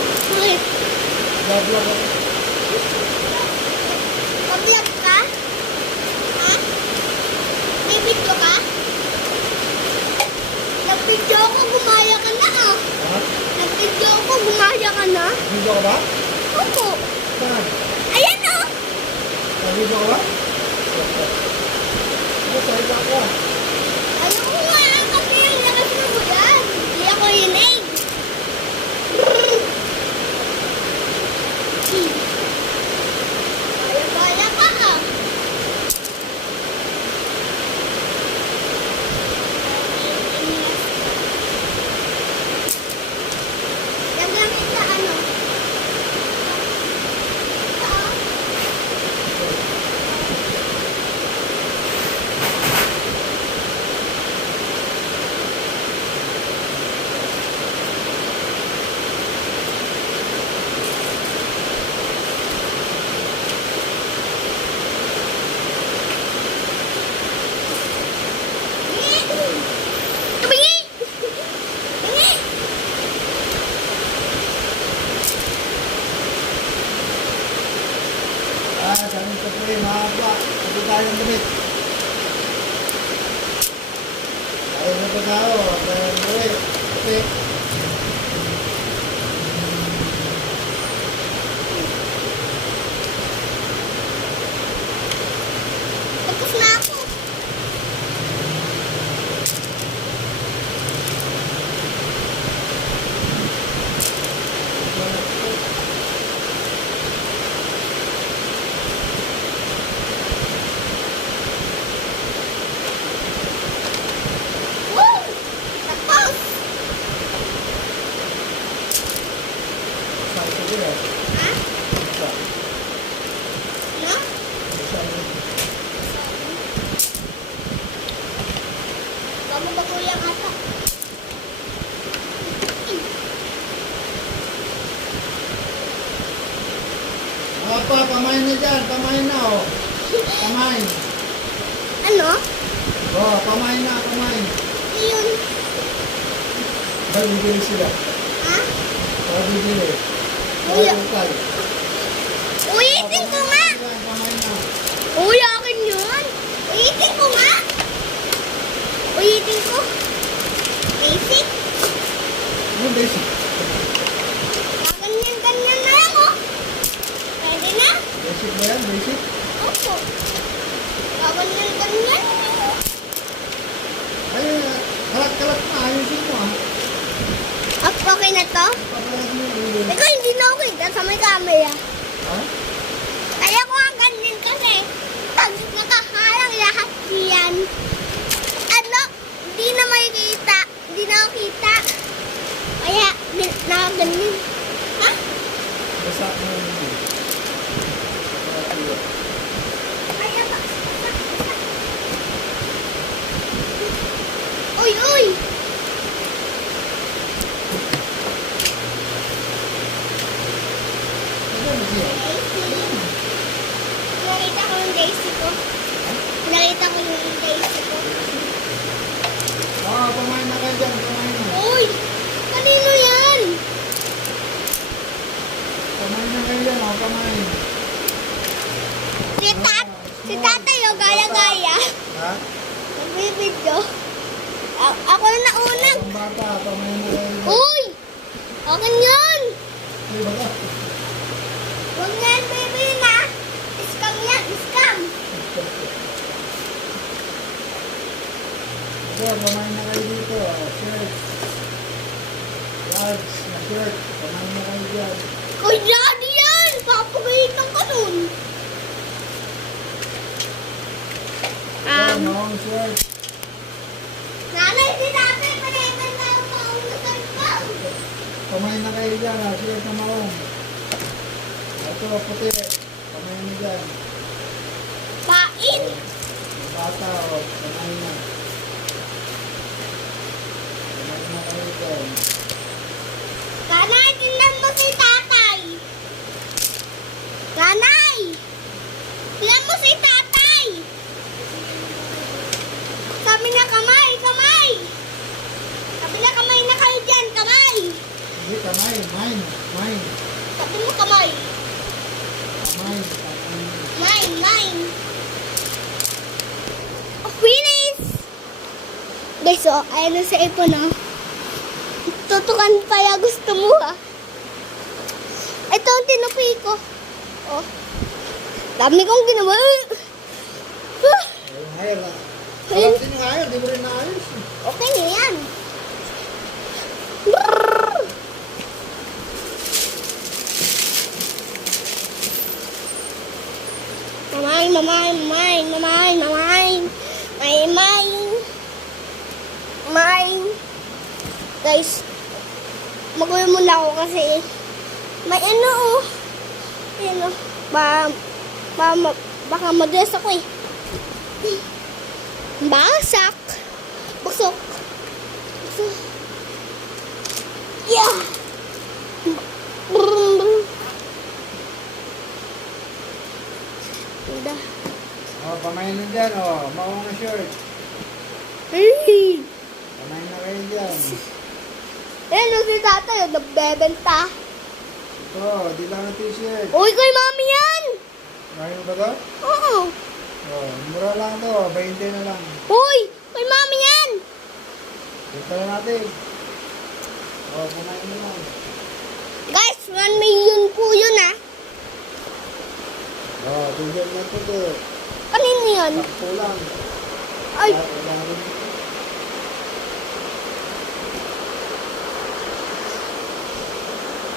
Bakit? Vlog ako. Mag-vlog ka? Ha? May video ka? Nag-video ako, gumaya ka na ah. Ha? Nag-video ako, gumaya ka na. Video ka ba? Opo. Saan? Ayan oh. Video ka ba? Ano sa ito ako? Ayaw ko nga kasi yung lakas ng bulan. Hindi ako hinig. Baya-baya ka ah. Yung gamit na ano? Ah. Tumingin! Tumingin! Sabi ko po mahaba. Sabi tayo ng damit. Tayo na ba tao? Tayo ng damit. Kasi, Tapos na ako. Woo! Tapos! sabi ko din eh. Ha? Isa. No? Isa. Kamu ba kuya ata? Pa, pamain na dyan. Pamain na oh. Pamain. Ano? Oh, pamain na, pamain. Yun. Bibili sila. Ha? Bibili. Kuya. Ukay. Uyitin ko nga! Pamain na. Uy, akin yun! Uyitin ko nga! Uyitin ko. Basic. Ano basic? Ganyan-ganyan na lang oh. Pwede na? Basic ba yan? Basic? Opo. Ganyan-ganyan. Ay, kalat-kalat na. Ayusin mo ah. Okay na to? Papalag mo yung ulo. Ikaw hindi na okay ka sa may camera. Ha? Kaya ko ang ganyan kasi pag nakakalang lahat yan, ano, di na makikita, di na ako kita. Kaya, nakaganyan. Ha? Basa mo yung ulo. Kaya ba? Uy, uy! Ano siya? Nakita ko yung daisy ko. Nakita ko yung daisy ko. Pamain na kayo dyan. Pamain na. Uy! Kanino yan? Pamain na kayo dyan. Pamain. Si tatay o gaya-gaya. Ha? Nagbibidyo. Ako yung naunang. Ang bata. Pamain na kayo dyan. Uy! Akin yun! Ay, baka. Huwag nga yan, baby na. Scam yan, scam. So, pamain na kayo dito. Shirt. Large na shirt. Pamain na kayo dyan. Uy, daddy yan! Papagalitan ka nun. Long shirt. Nanay, si tatay, panayagan tayo paunasan ka. Pamain na kayo dyan. Shirt na maong. Ito, puti. Pamain na dyan. Pain. Ang bata, pamain na. Pamain na kayo dyan. Nanay, tingnan mo si tatay. Nanay! Tingnan mo si tatay. Sabi niya kamay, kamay. Sabi niya kamay na kayo dyan, kamay. Hindi, kamay. Mine. Mine. Sabi mo kamay. Mine. Mine. Oh, finish! Guys, oh, ayan na sa ipon, oh. Tutukan pa ya gusto mo, ah. Ito ang tinupi ko. Oh. Dami kong ginawa. Yung hire ah. Sarap din yung hire. Di mo rin naayos. Okay na yan. Mine. Guys, magulo muna ako kasi may ano, oh. Ayan, oh. Baka madulas ako eh. Basak. Busok. Yeah. Ganda. Oh, pamain na dyan. Oh, maong na shirt. Hey. Pamain na kayo dyan. Ayan, si tatay, oh, nagbebenta. Ito, di lang ang t-shirt. Uy, kay mami yan. Kaya mo ba to? Oo. Oh, mura lang to. 20 na lang. Uy, kay mami yan. Ito na natin. Oh, pamain mo lang. Guys, 1 million po yun, ah. Oh, t-shirt na to to. Kanino yun? Sakto lang. Ay, Wala rin.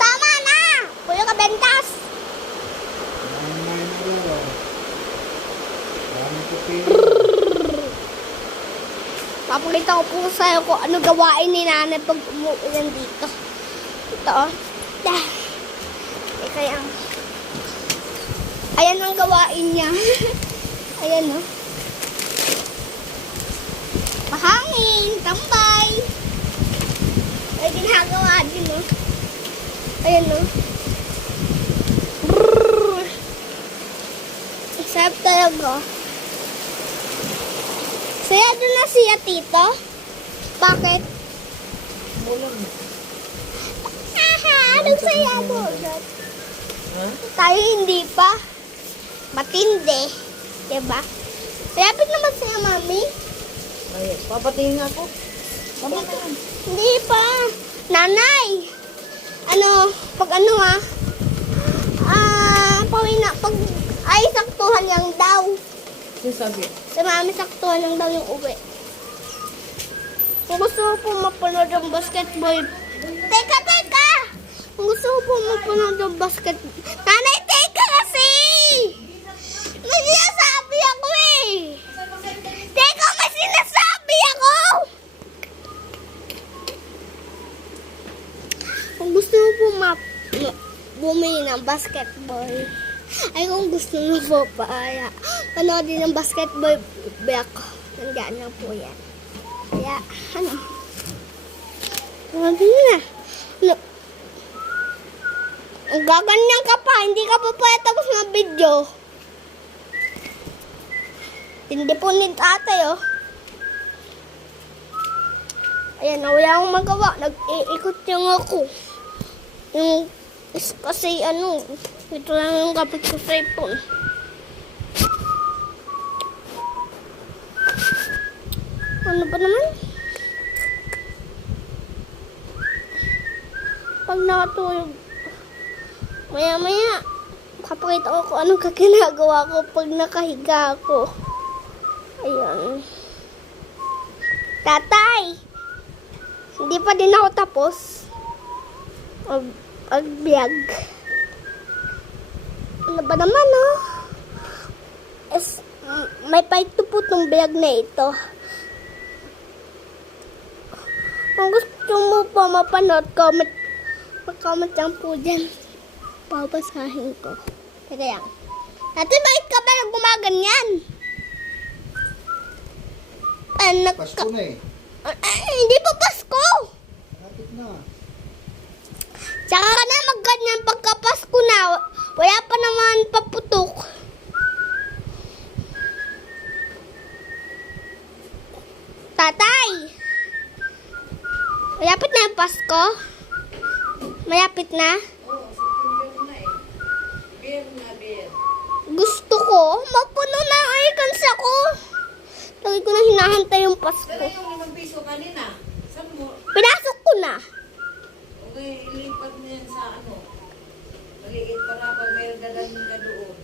tama na. Kuya Kabentas. Pamain na lang. Oh. Dami ko pin. Papakita ko po sa'yo kung ano gawain ni nanay pag umuwi lang dito. Ito, oh. Teka yan. Ayan ang gawain niya. Ayan, oh. Mahangin, tambay. Ay, ginagawa din, oh. Ayan, oh. Brrrr. Sarap talaga. Saya doon na siya, tito. Bakit? Ulan. Aha, anong saya mo? Ha? Tayo hindi pa. Matindi. Diba? Lapit naman siya, mami. Ay, papatingin ako. Papatingin. Hindi pa. Nanay. Ano, pag ano ha? Pawina, pag ay saktuhan yang daw. Ano sabi? Si mami saktuhan lang daw yung uwi. Kung gusto ko po mapanood ang basketball. Teka! Kung gusto ko po mapanood ang basketball. Nanay, teka kasi! May sinasabi ako eh! Teka, may sinasabi ako! Kung gusto mo po bumili ng basketball, ay kung gusto mo po panoodin ng basketball block, nandiyan na po yan. Kaya, ano? Sabi na. No. Ang gaganyan ka pa, hindi ka pa pala tapos ng video. Hindi po ni tatay, oh. Ayan, wala akong magawa. Nag-iikot yung ako. Kasi ano, ito lang yung kapit ko sa ipon. Ano ba naman? Pag nakatulog, maya-maya, papakita ko kung anong ginagawa ko pag nakahiga ako. Ayan. Tatay! Hindi pa din ako tapos. Magbiyag. Ano ba naman, oh? May paito po itong biyag na ito. Kung gusto mo po mapanood, mag-comment lang po dyan. Babasahin ko. Teka yan. Dati, bakit ka ba gumaganyan? Pasko na eh. Hindi pa Pasko! Lapit na. Tsaka ka na magganyan pagka Pasko na. Wala pa naman paputok. Tatay! Malapit na yung Pasko. Malapit na? Oo, September na eh. Beer na beer. Gusto ko. Mapuno na ang icons ako. Lagi ko na hinahantay yung Pasko. Saan yung 5 piso kanina? Saan mo? Pinasok ko na. Okay, ilipat mo yan sa ano. Maliit para pag may dadalhin ka doon.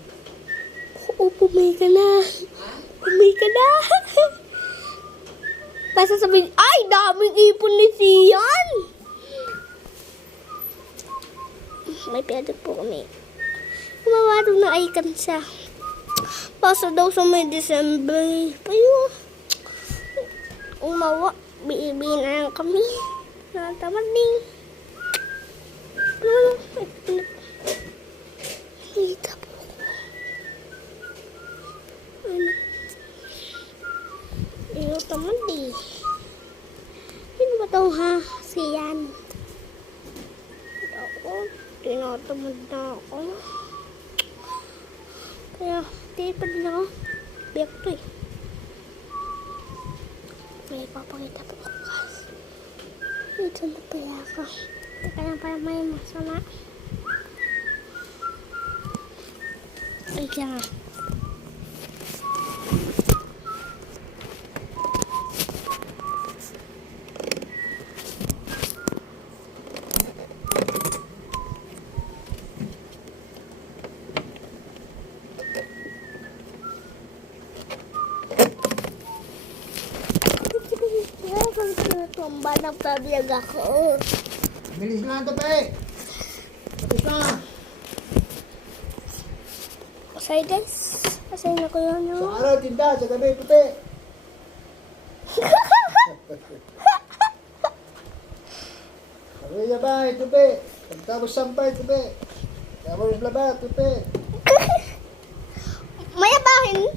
Oo, pumay ka na. Ha? Pumay ka na. Basta sabihin, ay, daming ipon ni Sian. May pwede po kami. Gumawa daw ng icon siya. Basta daw sa may December. Pero, umawa. Biibi na lang kami. Natamad din. Hita po ko. Ano? Iyo tamad din. Sino ba ito ha? Siyan. Ako. Tinatamad na ako. Kaya, tipad na ako. Biyak to eh. May papakita po ako guys. Ito na pala ako. Teka lang para may masama. Ay, kaya nga. Tumba na pabiyag ako. Bilis na ito, pe. Tapos na. Sorry guys. Asay na ko yun Sa yung... araw, tinda. Sa gabi, puti. Sabi niya ba, ito, pe. Pagtapos sampay, ito, pe. Tapos laba, ito, pe. Mayabahin?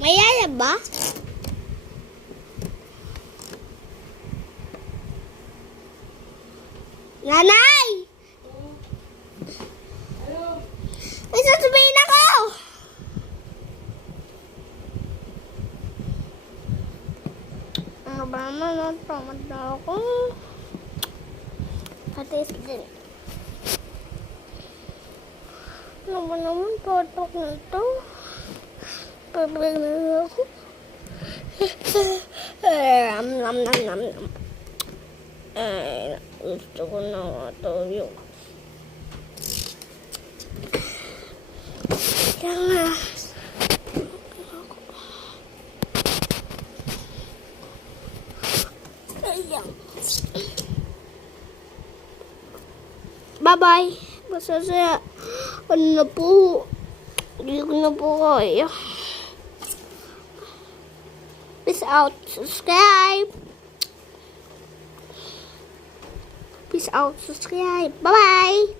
Mayaya ba? Nanay! May sasabihin ako! Ano ba naman? Tamad na ako. Pati din. Ano ba naman? Patok na ito. Pabalik na ako. Nam. Gusto ko na matuyo. Kaya nga. Ayan. Bye-bye. Basta siya. Ano na po. Hindi ko na po kaya. Peace out. Subscribe. Peace out. Subscribe. Bye-bye.